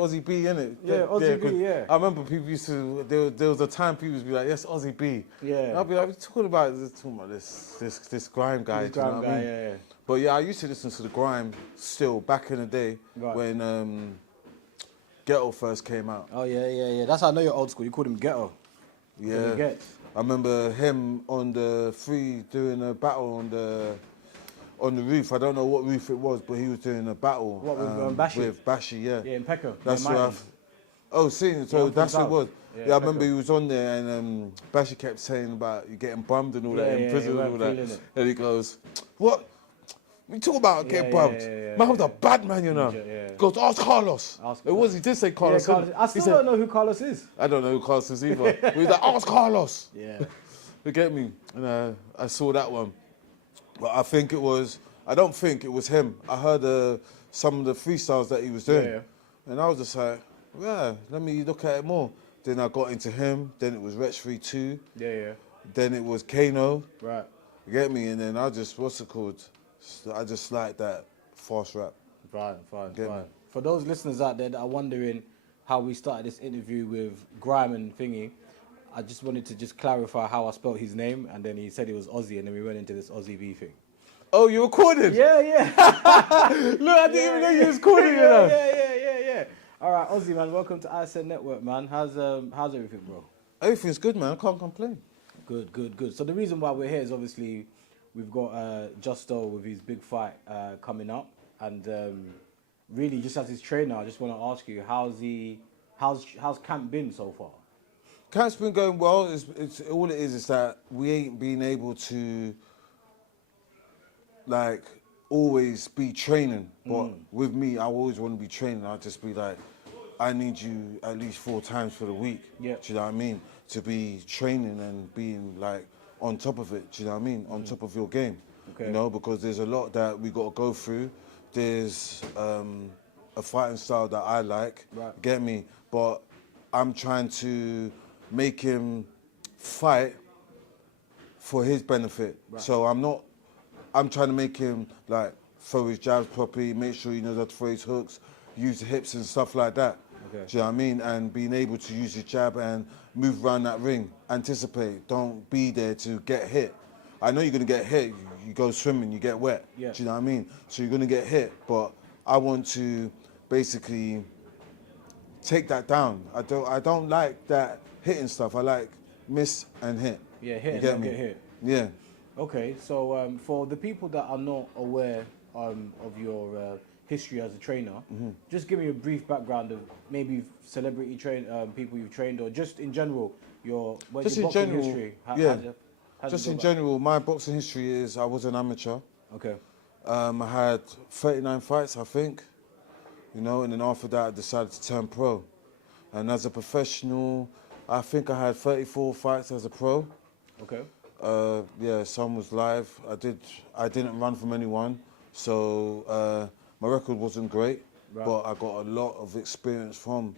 Aussie B, innit? Yeah, Aussie B, yeah. I remember people used to, there was a time people used to be like, yes, Aussie B. Yeah. And I'll be like, we're talking about this grime guy, This do you know grime what I guy, mean? yeah. But yeah, I used to listen to the grime still back in the day Right. when Ghetto first came out. Oh, yeah. That's how I know you're old school. You called him Ghetto. Yeah. I remember him on the free doing a battle on the roof. I don't know what roof it was, but he was doing a battle. What, with Bashi? With Bashi, yeah. Yeah, in Peckham. That's yeah, what Oh, see, so yeah, that's what it was. Yeah, I remember he was on there and Bashi kept saying about you getting bummed and all that in prison and all that. And he goes, what? We talk about getting bummed. Man was a bad man, you know. He goes, ask Carlos. He did say Carlos. Yeah, Carlos. I still don't know who Carlos is. I don't know who Carlos is either. But he's like, ask Carlos. Yeah. You get me? And I saw that one. But I don't think it was him. I heard some of the freestyles that he was doing. Yeah. And I was just like, yeah, let me look at it more. Then I got into him. Then it was Wretch 3-2. Yeah. Then it was Kano. Right. You get me? And then I just, what's it called? I just like that fast rap. Fine. For those listeners out there that are wondering how we started this interview with Grime and Thingy, I just wanted to just clarify how I spelled his name, and then he said it was Aussie, and then we went into this Aussie B thing. Oh, you recorded? Yeah. Look, I didn't even know you was recording, you know. Yeah. All right, Aussie, man, welcome to ISN Network, man. How's everything, bro? Everything's good, man. I can't complain. Good. So the reason why we're here is obviously we've got Justo with his big fight coming up, and really just as his trainer, I just want to ask you, how's camp been so far? Camp's been going well. It's all it is that we ain't been able to like always be training. But with me, I always want to be training. I'll just be like, I need you at least 4 times for the week. Yeah. Do you know what I mean? To be training and being like on top of it. Do you know what I mean? On top of your game. Okay. You know, because there's a lot that we got to go through. There's a fighting style that I like. Right. Get me? But I'm trying to make him fight for his benefit. Right. So I'm trying to make him like throw his jabs properly, make sure he knows how to throw his hooks, use the hips and stuff like that. Okay. Do you know what I mean? And being able to use his jab and move around that ring, anticipate, don't be there to get hit. I know you're gonna get hit, you go swimming, you get wet. Yeah. Do you know what I mean? So you're gonna get hit, but I want to basically take that down. I don't like that hitting stuff. I like miss and hit. Yeah, hit you and get hit. Yeah. Okay, so for the people that are not aware of your history as a trainer, just give me a brief background of maybe celebrity people you've trained, or just in general your boxing history. Just in general, my boxing history is I was an amateur. Okay. I had 39 fights, I think. You know, and then after that, I decided to turn pro. And as a professional, I think I had 34 fights as a pro. Okay. Yeah, some was live. I didn't run from anyone, so my record wasn't great. Right. But I got a lot of experience from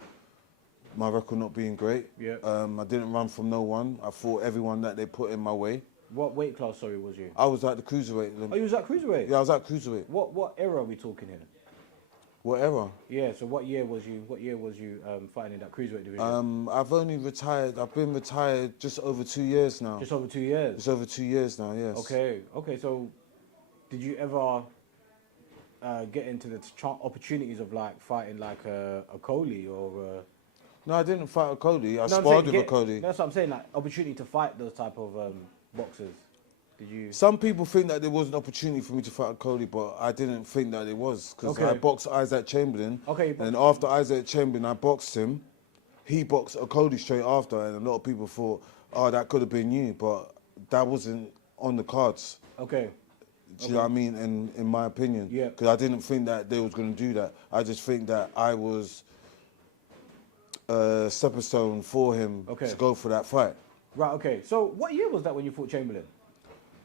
my record not being great. Yeah. I didn't run from no one. I fought everyone that they put in my way. What weight class, sorry, was you? I was at the cruiserweight. Oh, you was at cruiserweight? Yeah, I was at cruiserweight. What era are we talking here? What era? Yeah, so what year was you fighting in that cruiserweight division? I've only retired. I've been retired just over 2 years now. Just over 2 years? It's over 2 years now, yes. Okay, so did you ever get into the opportunities of like fighting like a Coley or? No, I didn't fight a Coley. I sparred with a Coley. That's what I'm saying, like opportunity to fight those type of boxers. Did you? Some people think that there was an opportunity for me to fight a Coley, but I didn't think that it was because I boxed Isaac Chamberlain. Okay. And after Isaac Chamberlain, I boxed him. He boxed a Coley straight after, and a lot of people thought, oh, that could have been you, but that wasn't on the cards. Okay. Do you know what I mean? In my opinion. Yeah. Because I didn't think that they was going to do that. I just think that I was a stepping stone for him to go for that fight. Right, okay. So what year was that when you fought Chamberlain?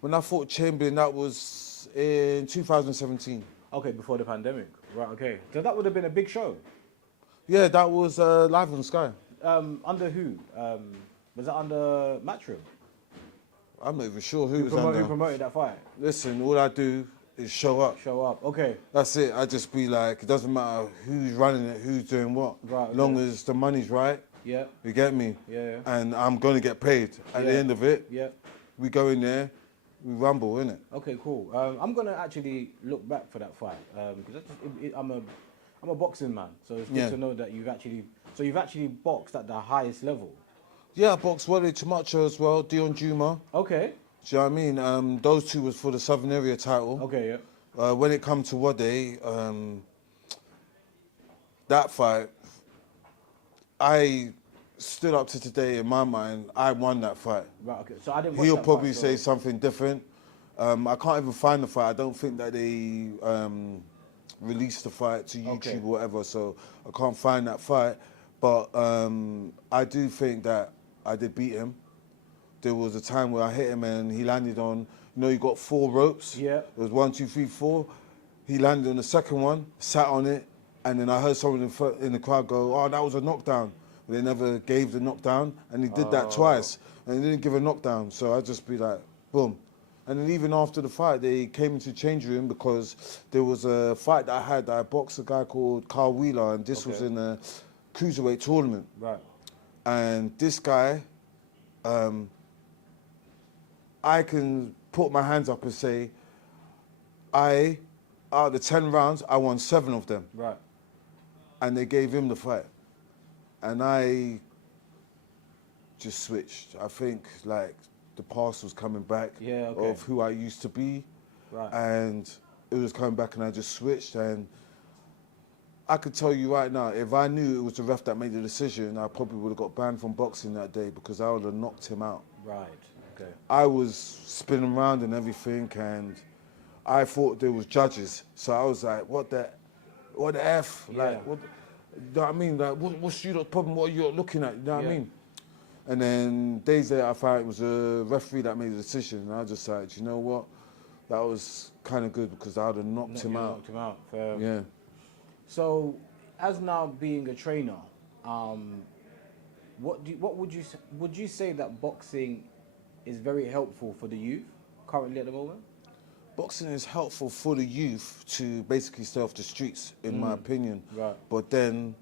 When I fought Chamberlain, that was in 2017. Okay, before the pandemic. Right, okay. So that would have been a big show. Yeah, that was live on Sky. Under who? Was that under Matchroom? I'm not even sure who was under. Who promoted that fight? Listen, all I do is show up. Show up. Okay. That's it. I just be like, it doesn't matter who's running it, who's doing what. Right, okay. Long as the money's right. Yeah. You get me? Yeah. And I'm going to get paid. At the end of it, Yeah. we go in there, we rumble, innit? Okay, cool. I'm gonna actually look back for that fight because I'm a boxing man, so it's good to know that you've actually boxed at the highest level. Yeah, I boxed Wale Camacho as well, Dion Juma. Okay. Do you know what I mean? Those two was for the Southern Area title. Okay, yeah. When it comes to Wade, that fight, I stood up to today in my mind, I won that fight. Right, okay. So I didn't watch He'll that probably fight, say something different. I can't even find the fight. I don't think that they released the fight to YouTube or whatever, so I can't find that fight. But I do think that I did beat him. There was a time where I hit him and he landed on, you got 4 ropes. Yeah. It was 1, 2, 3, 4. He landed on the second one, sat on it, and then I heard someone in the crowd go, "Oh, that was a knockdown." They never gave the knockdown, and he did that twice, and he didn't give a knockdown. So I just be like, boom. And then even after the fight, they came into the change room because there was a fight that I boxed a guy called Carl Wheeler, and this was in a cruiserweight tournament. Right. And this guy, I can put my hands up and say, out of the 10 rounds, I won 7 of them. Right. And they gave him the fight. And I just switched. I think like the past was coming back of who I used to be. Right. And it was coming back and I just switched. And I could tell you right now, if I knew it was the ref that made the decision, I probably would have got banned from boxing that day because I would have knocked him out. Right, okay. I was spinning around and everything, and I thought there was judges. So I was like, what the F? Yeah. Like, what, you know what I mean? Like, what's your problem? What are you looking at? You know what I mean? And then days later, I found it was a referee that made the decision. And I just like, you know what? That was kind of good because I would have knocked him out. Knocked him out. Fair. Yeah. So, as now being a trainer, what would you say that boxing is very helpful for the youth currently at the moment? Boxing is helpful for the youth to basically stay off the streets, in my opinion. Right. But then,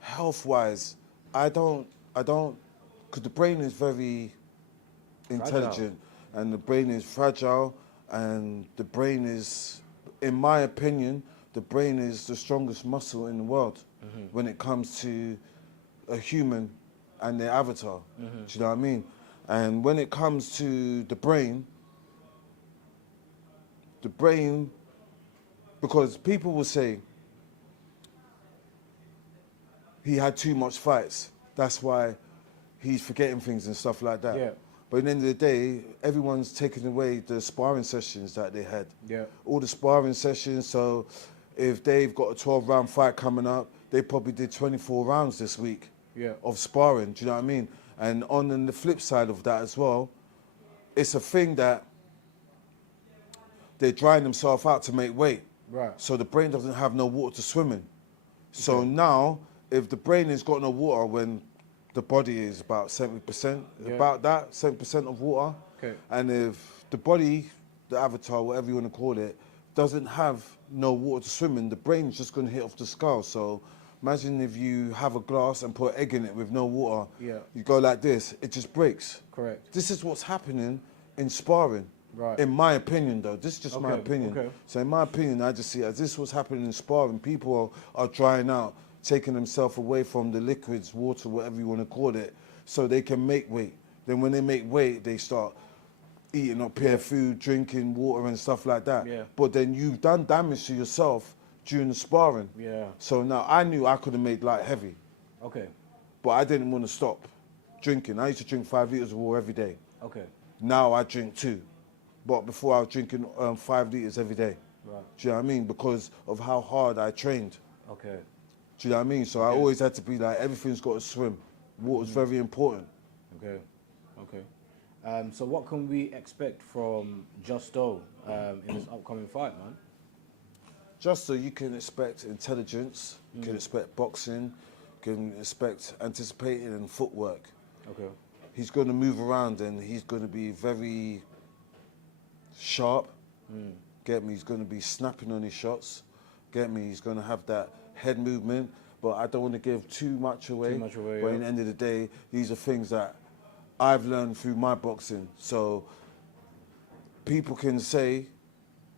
health-wise, I don't, because the brain is very intelligent, and the brain is fragile, and the brain is, in my opinion, the brain is the strongest muscle in the world when it comes to a human and their avatar. Do you know what I mean? And when it comes to the brain, because people will say he had too much fights, that's why he's forgetting things and stuff like that. Yeah. But at the end of the day, everyone's taken away the sparring sessions that they had. Yeah. All the sparring sessions, so if they've got a 12-round fight coming up, they probably did 24 rounds this week of sparring, do you know what I mean? And on the flip side of that as well, it's a thing that they're drying themselves out to make weight. Right. So the brain doesn't have no water to swim in. So now, if the brain has got no water when the body is about 70%, about that, 70% of water, and if the body, the avatar, whatever you want to call it, doesn't have no water to swim in, the brain's just going to hit off the skull. So imagine if you have a glass and put egg in it with no water, you go like this, it just breaks. Correct. This is what's happening in sparring. Right. In my opinion, though, this is just my opinion. So in my opinion, I just see it as this was happening in sparring. People are drying out, taking themselves away from the liquids, water, whatever you want to call it, so they can make weight. Then when they make weight, they start eating up bare food, drinking water and stuff like that. Yeah. But then you've done damage to yourself during the sparring. Yeah. So now I knew I could have made light heavy. Okay. But I didn't want to stop drinking. I used to drink 5 liters of water every day. Okay. Now I drink 2. But before I was drinking 5 liters every day. Right. Do you know what I mean? Because of how hard I trained. Okay. Do you know what I mean? So I always had to be like, everything's got to swim. Water's very important. Okay. Okay. So what can we expect from Justo in this upcoming fight, man? Justo, you can expect intelligence, you can expect boxing, you can expect anticipating and footwork. Okay. He's going to move around and he's going to be very sharp, Get me? He's going to be snapping on his shots. Get me? He's going to have that head movement. But I don't want to give too much away. Too much away, But yeah. in the end of the day, these are things that I've learned through my boxing. So people can say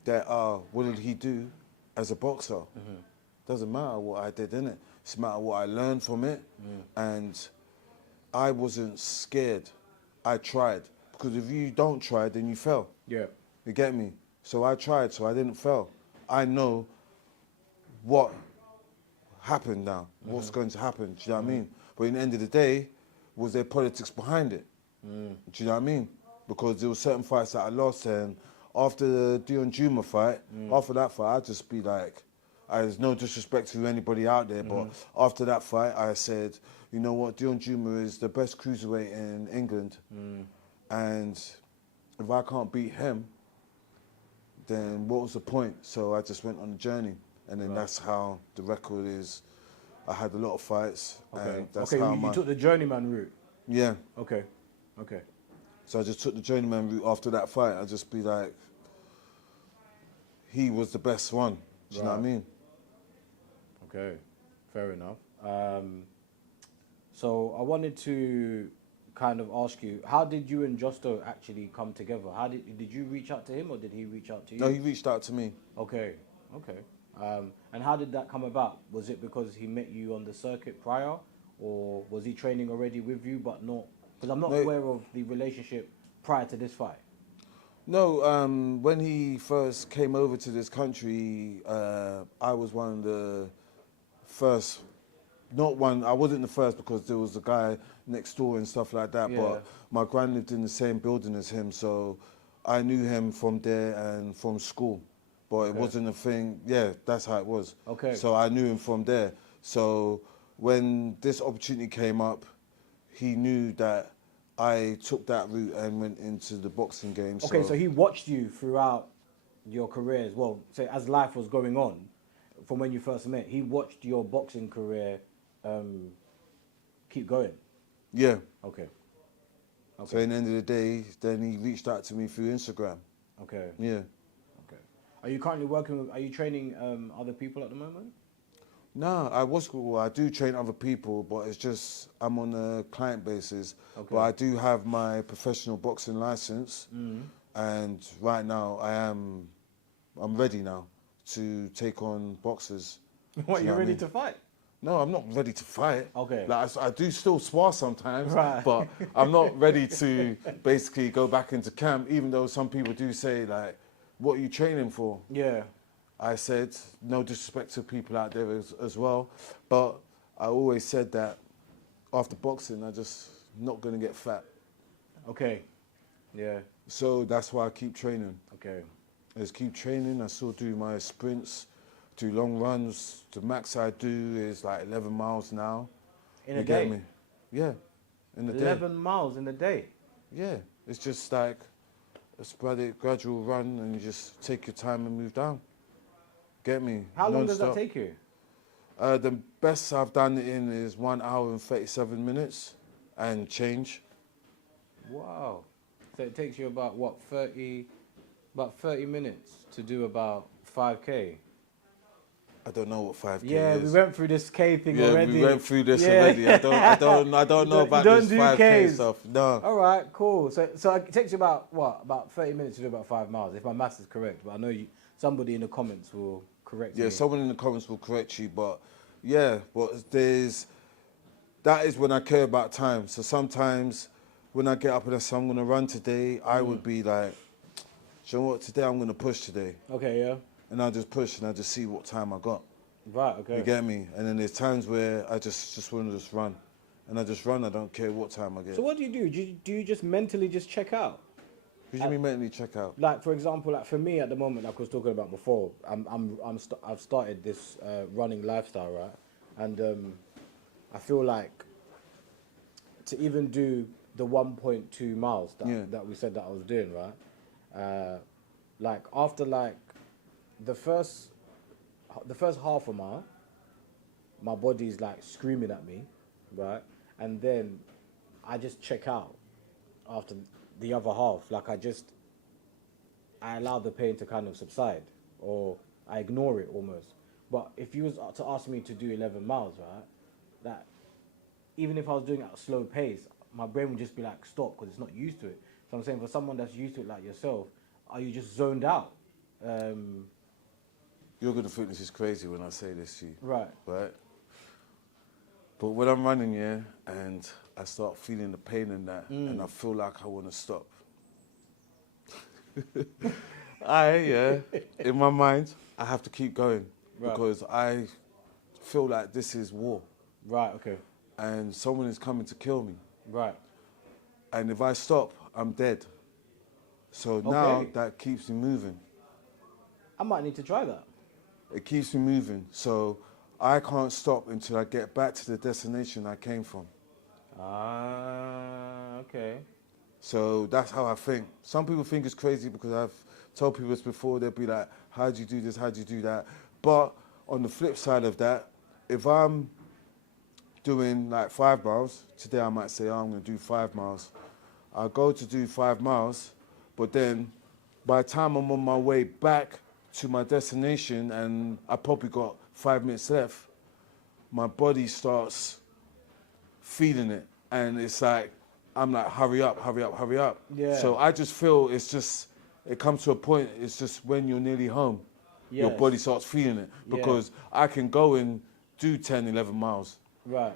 that, what did he do as a boxer? Doesn't matter what I did, innit? It's matter what I learned from it. And I wasn't scared. I tried. Because if you don't try, then you fail. Yeah. You get me? So I tried, so I didn't fail. I know what happened now, what's going to happen, do you know what I mean? But in the end of the day, was there politics behind it? Do you know what I mean? Because there were certain fights that I lost, and after the Dion Juma fight, after that fight, I'd just be like, there's no disrespect to anybody out there, but after that fight, I said, you know what, Dion Juma is the best cruiserweight in England, and if I can't beat him, then what was the point? So I just went on a journey, and then that's how the record is. I had a lot of fights, and that's how you took the journeyman route. Yeah. Okay. So I just took the journeyman route after that fight. I just be like, he was the best one. Do you know what I mean? Okay, fair enough. So I wanted to kind of ask you, how did you and Justo actually come together? How did you reach out to him, or did he reach out to you? No, he reached out to me. Okay. And how did that come about? Was it because he met you on the circuit prior, or was he training already with you but not? Because I'm not aware of the relationship prior to this fight. No, when he first came over to this country, I was one of the first. I wasn't the first because there was a guy next door and stuff like that, but my gran lived in the same building as him, so I knew him from there and from school. But it wasn't a thing, that's how it was. Okay. So I knew him from there. So when this opportunity came up, he knew that I took that route and went into the boxing game. Okay, so he watched you throughout your career as well. So as life was going on, from when you first met, he watched your boxing career keep going. Yeah. Okay. So in the end of the day, then he reached out to me through Instagram. Okay. Yeah. Okay. Are you currently working with? Are you training other people at the moment? No, I do train other people, but it's just I'm on a client basis. Okay. But I do have my professional boxing license, and right now I'm ready now to take on boxers. What, Do you're know ready I mean? to fight? No, I'm not ready to fight. Okay. Like I do still spar sometimes, Right. but I'm not ready to basically go back into camp. Even though some people do say like, "What are you training for?" Yeah. I said, no disrespect to people out there as well, but I always said that after boxing, I'm just not going to get fat. Okay. Yeah. So that's why I keep training. Okay. I just keep training. I still do my sprints, do long runs. The max I do is like 11 miles now. In a You day? get me? Yeah, in a day. 11 miles in a day? Yeah, it's just like a sporadic, gradual run, and you just take your time and move down. Get me? How long does that Non-stop. take you? The best I've done it in is 1 hour and 37 minutes and change. Wow. So it takes you about, what, 30 minutes to do about 5K? I don't know what 5K Yeah, is. we went through this K thing already. We went through this Yeah. already. I don't know about this 5K Ks. stuff. No. All right, cool. So it takes you about, what, about 30 minutes to do about 5 miles, if my maths is correct. But I know somebody in the comments will correct me. Yeah, someone in the comments will correct you, but yeah, but that is when I care about time. So sometimes when I get up and I say I'm going to run today, I would be like, do you know what, today I'm going to push today. Okay, yeah. And I just push and I just see what time I got. Right, okay. You get me? And then there's times where I just want to just run. And I just run, I don't care what time I get. So what do you do? Do you just mentally just check out? What do you mean mentally check out? Like, for example, like for me at the moment, like I was talking about before, I've started this running lifestyle, right? And I feel like to even do the 1.2 miles that we said that I was doing, right? Like after like the first half a mile, my body's like screaming at me, right? And then I just check out after the other half. Like I allow the pain to kind of subside, or I ignore it almost. But if you was to ask me to do 11 miles, right, that even if I was doing it at a slow pace, my brain would just be like, stop, because it's not used to it. So I'm saying for someone that's used to it like yourself, are you just zoned out? You're going to think this is crazy when I say this to you. Right. Right? But when I'm running, yeah, and I start feeling the pain in that, and I feel like I want to stop. In my mind, I have to keep going because I feel like this is war. Right, okay. And someone is coming to kill me. Right. And if I stop, I'm dead. So now that keeps me moving. I might need to try that. It keeps me moving. So I can't stop until I get back to the destination I came from. Ah, okay. So that's how I think. Some people think it's crazy because I've told people this before. They'll be like, how do you do this? How do you do that? But on the flip side of that, if I'm doing like 5 miles, today I might say, oh, I'm going to do 5 miles. I'll go to do 5 miles, but then by the time I'm on my way back to my destination and I probably got 5 minutes left, my body starts feeling it. And it's like, I'm like, hurry up, hurry up, hurry up. Yeah. So I just feel it comes to a point, it's just when you're nearly home, your body starts feeling it. Because I can go and do 10, 11 miles. Right.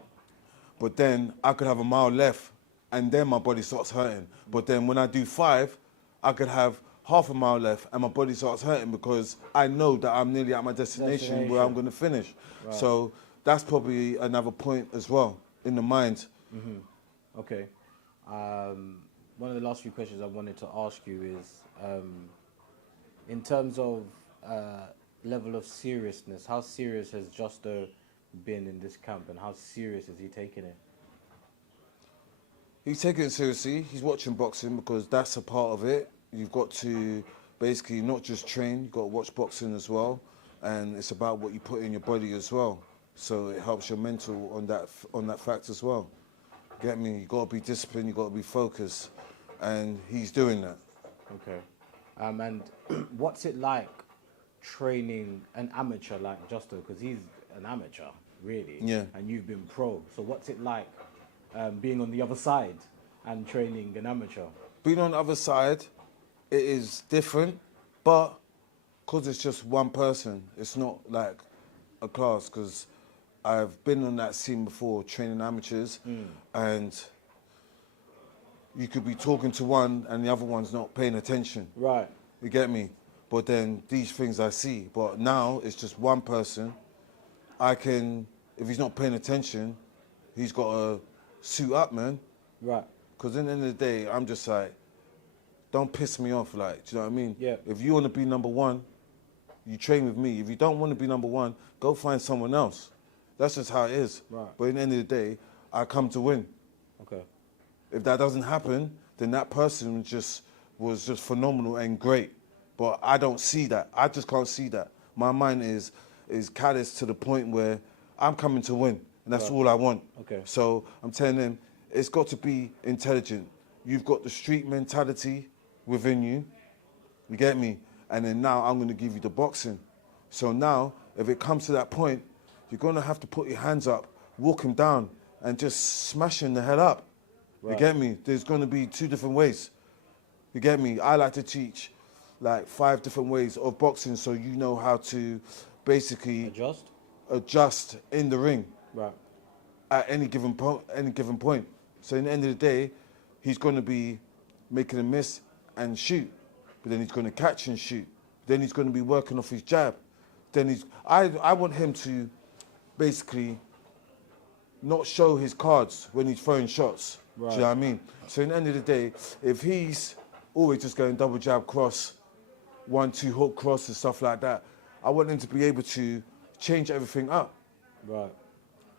But then I could have a mile left and then my body starts hurting. But then when I do 5, I could have half a mile left and my body starts hurting because I know that I'm nearly at my destination where I'm going to finish. Right. So that's probably another point as well in the mind. Okay. One of the last few questions I wanted to ask you is, in terms of level of seriousness, how serious has Justo been in this camp and how serious is he taking it? He's taking it seriously. He's watching boxing because that's a part of it. You've got to basically not just train, you've got to watch boxing as well. And it's about what you put in your body as well. So it helps your mental on that fact as well. Get me? You got to be disciplined, you got to be focused. And he's doing that. Okay. And what's it like training an amateur like Justo? Because he's an amateur, really. Yeah. And you've been pro. So what's it like being on the other side and training an amateur? Being on the other side, it is different, but because it's just one person, it's not like a class, because I've been on that scene before, training amateurs, and you could be talking to one and the other one's not paying attention. Right. You get me? But then these things I see. But now it's just one person. I can, if he's not paying attention, he's got to suit up, man. Right. Because in the end of the day, I'm just like, don't piss me off, like, do you know what I mean? Yeah. If you want to be number one, you train with me. If you don't want to be number one, go find someone else. That's just how it is. Right. But in the end of the day, I come to win. Okay. If that doesn't happen, then that person was just phenomenal and great. But I don't see that. I just can't see that. My mind is callous to the point where I'm coming to win, and that's all I want. Okay. So I'm telling them, it's got to be intelligent. You've got the street mentality within you. You get me? And then now I'm going to give you the boxing. So now, if it comes to that point, you're going to have to put your hands up, walk him down, and just smash him the hell up. Right. You get me? There's going to be 2 different ways. You get me? I like to teach like 5 different ways of boxing so you know how to basically adjust in the ring. Right. At any given point. So in the end of the day, he's going to be making a miss and shoot, but then he's going to catch and shoot. Then he's going to be working off his jab. Then I want him to basically not show his cards when he's throwing shots. Right. Do you know what I mean? So in the end of the day, if he's always just going double jab cross, 1-2 hook cross and stuff like that, I want him to be able to change everything up. Right.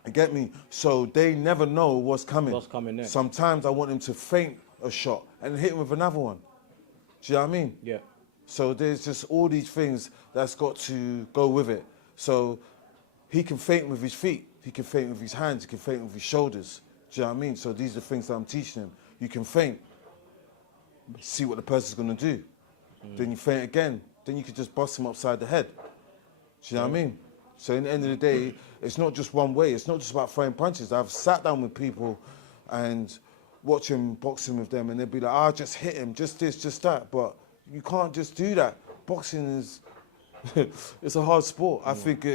You get me? So they never know what's coming. What's coming next. Sometimes I want him to feint a shot and hit him with another one. Do you know what I mean? Yeah. So there's just all these things that's got to go with it. So he can feint with his feet, he can feint with his hands, he can feint with his shoulders. Do you know what I mean? So these are the things that I'm teaching him. You can feint, see what the person's going to do. then you faint again, then you could just bust him upside the head. Do you know what I mean? So in the end of the day, it's not just one way. It's not just about throwing punches. I've sat down with people and watching boxing with them, and they'd be like, "Ah, just hit him, just this, just that." But you can't just do that. Boxing is, it's a hard sport. I think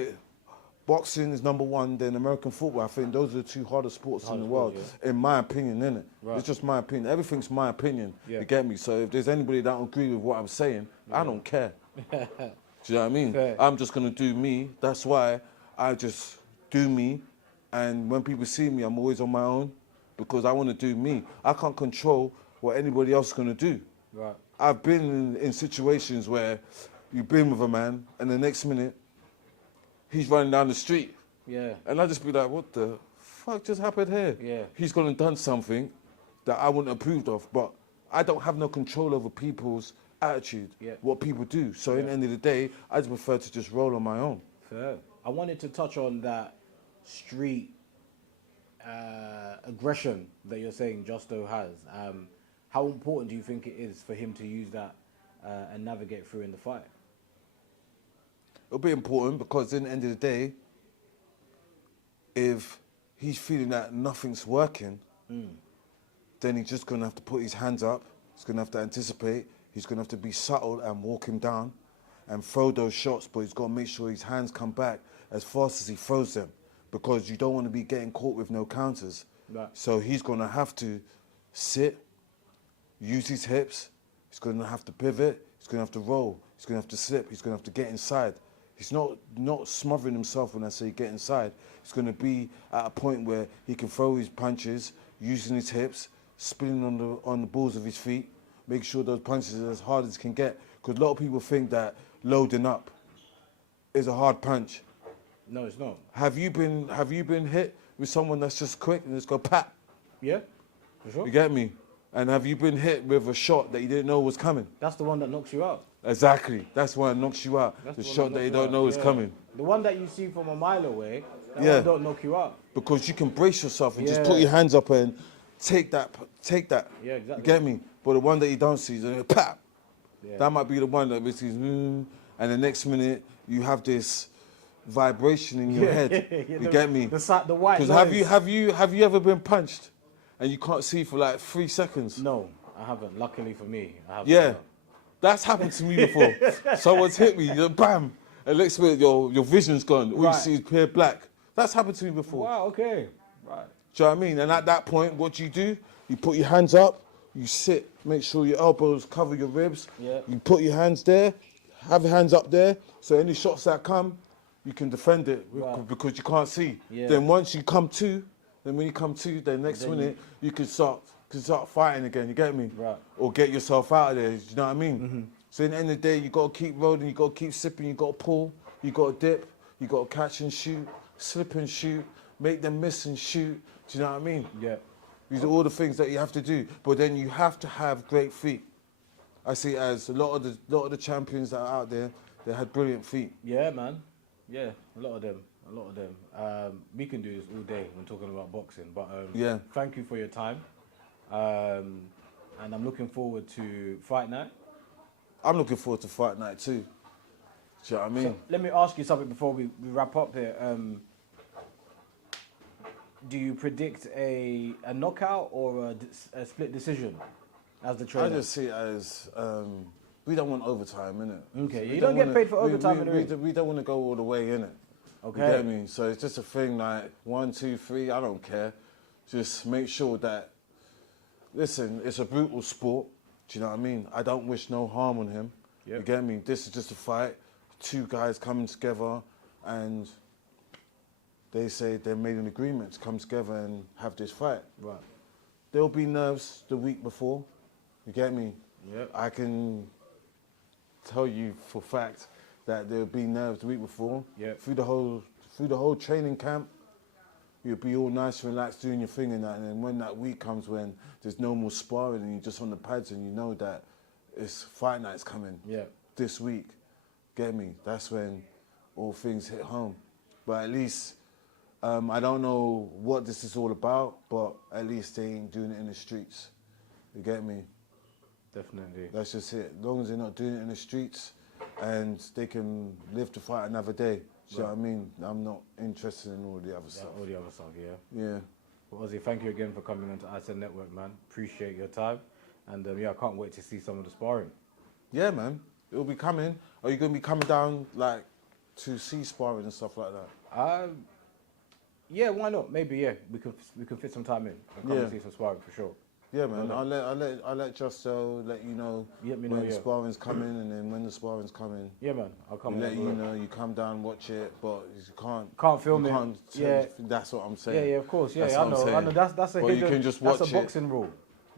boxing is number one, then American football. I think those are the two hardest sports in the world, in my opinion, innit? Right. It's just my opinion. Everything's my opinion, you get me? So if there's anybody that don't agree with what I'm saying, I don't care. Do you know what I mean? Fair. I'm just going to do me. That's why I just do me. And when people see me, I'm always on my own because I want to do me. I can't control what anybody else is going to do. Right. I've been in situations where you've been with a man and the next minute, he's running down the street. Yeah. And I just be like, what the fuck just happened here? Yeah. He's gone and done something that I wouldn't approve of, but I don't have no control over people's attitude, what people do. So in the end of the day, I just prefer to just roll on my own. Fair. I wanted to touch on that street aggression that you're saying Justo has. How important do you think it is for him to use that and navigate through in the fight? It'll be important because in the end of the day, if he's feeling that nothing's working, then he's just going to have to put his hands up. He's going to have to anticipate. He's going to have to be subtle and walk him down and throw those shots, but he's got to make sure his hands come back as fast as he throws them because you don't want to be getting caught with no counters. Right. So he's going to have to sit, use his hips. He's going to have to pivot. He's going to have to roll. He's going to have to slip. He's going to have to get inside. He's not smothering himself when I say get inside. He's going to be at a point where he can throw his punches, using his hips, spinning on the balls of his feet, make sure those punches are as hard as he can get. Because a lot of people think that loading up is a hard punch. No, it's not. Have you been hit with someone that's just quick and just go pap? Yeah, for sure. You get me? And have you been hit with a shot that you didn't know was coming? That's the one that knocks you out. Exactly. That's one that knocks you out. That's the shot that you don't know is coming. The one that you see from a mile away, that one don't knock you out. Because you can brace yourself and just put your hands up and take that. Yeah, exactly. You get me? But the one that you don't see is pap. Yeah. That might be the one that basically and the next minute you have this vibration in your head. You get me? The white noise. Because have you ever been punched and you can't see for like 3 seconds? No, I haven't. Luckily for me, I haven't. Yeah, that's happened to me before. Someone's hit me, bam, and next minute your vision's gone. All you see is pure black. That's happened to me before. Wow, okay. Right. Do you know what I mean? And at that point, what do? You put your hands up, you sit, make sure your elbows cover your ribs. Yeah. You put your hands there, have your hands up there, so any shots that come, you can defend it because you can't see. Yeah. Then once you come to, the next minute you can start fighting again. You get me? Right. Or get yourself out of there. You know what I mean? Mm-hmm. So in the end of the day, you got to keep rolling. You got to keep sipping. You got to pull. You got to dip. You got to catch and shoot, slip and shoot, make them miss and shoot. Do you know what I mean? Yeah. These are all the things that you have to do. But then you have to have great feet. I see it as a lot of the champions that are out there, they had brilliant feet. Yeah, man. Yeah, a lot of them. We can do this all day when talking about boxing. But thank you for your time. And I'm looking forward to fight night. I'm looking forward to fight night too. Do you know what I mean? So let me ask you something before we wrap up here. Do you predict a knockout or a split decision as the trainer? I just see it as we don't want overtime, innit? Okay, you don't get paid for overtime in the ring. We don't want to go all the way, innit? Okay. You get me? So it's just a thing like 1, 2, 3, I don't care. Just make sure that, listen, it's a brutal sport. Do you know what I mean? I don't wish no harm on him. Yep. You get me? This is just a fight. 2 guys coming together and they say they made an agreement to come together and have this fight. Right. There'll be nerves the week before. You get me? Yep. I can tell you for fact that there'll be nerves the week before. Yep. Through the whole training camp, you'll be all nice and relaxed doing your thing and that. And then when that week comes when there's no more sparring and you're just on the pads and you know that it's fight night's coming this week, get me? That's when all things hit home. But at least, I don't know what this is all about, but at least they ain't doing it in the streets. You get me? Definitely. That's just it. As long as they're not doing it in the streets and they can live to fight another day. Do you know what I mean? I'm not interested in all the other stuff. All the other stuff, yeah. Yeah. Well, Ozzy, thank you again for coming onto ISN Network, man. Appreciate your time. And yeah, I can't wait to see some of the sparring. Yeah, man. It'll be coming. Are you going to be coming down, like, to see sparring and stuff like that? Yeah, why not? Maybe, yeah. We can fit some time in and come and see some sparring for sure. Yeah, man. I'll let Justo let you know when sparring's coming, and then when the sparring's coming. Yeah, man. I'll come. Let you know. You come down, watch it, but you can't film it. Yeah, that's what I'm saying. Yeah, of course. Yeah, I know. That's a hidden. You can just watch that's a boxing rule.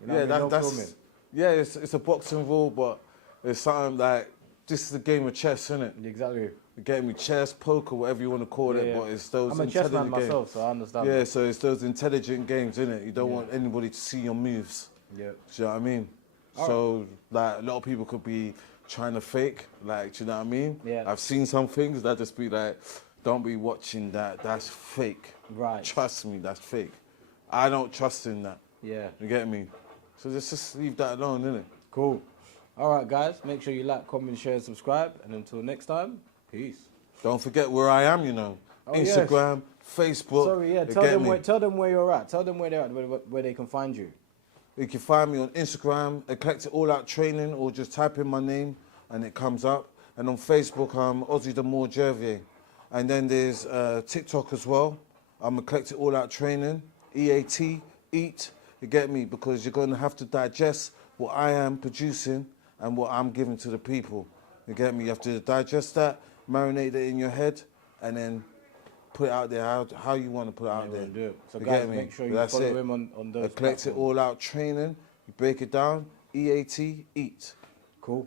You know that's yeah. It's a boxing rule, but it's something like this is a game of chess, isn't it? Exactly. The game of chess, poker, whatever you want to call it, but it's those I'm a intelligent chess man games. myself, so I understand. Yeah, so it's those intelligent games, isn't it? You don't want anybody to see your moves. Yeah. Do you know what I mean? So, like, a lot of people could be trying to fake, like, do you know what I mean? Yeah. I've seen some things that just be like, don't be watching that, that's fake. Right. Trust me, that's fake. I don't trust in that. Yeah. You get me? So just leave that alone, innit? Cool. All right, guys, make sure you like, comment, share, and subscribe. And until next time, peace. Don't forget where I am, you know. Instagram, Facebook. Sorry, yeah, tell them where you're at. Tell them where they're at, where they can find you. You can find me on Instagram, Eclectic All Out Training, or just type in my name and it comes up. And on Facebook, I'm Ozzy the More Jervier. And then there's TikTok as well. I'm Eclectic All Out Training, EAT, eat. You get me? Because you're going to have to digest what I am producing and what I'm giving to the people. You get me? You have to digest that, marinate it in your head, and then put it out there how you want to put it out there. Do it. So you guys, get me? make sure you follow him on those Eclectic All Out Training. You break it down, EAT, eat. Cool.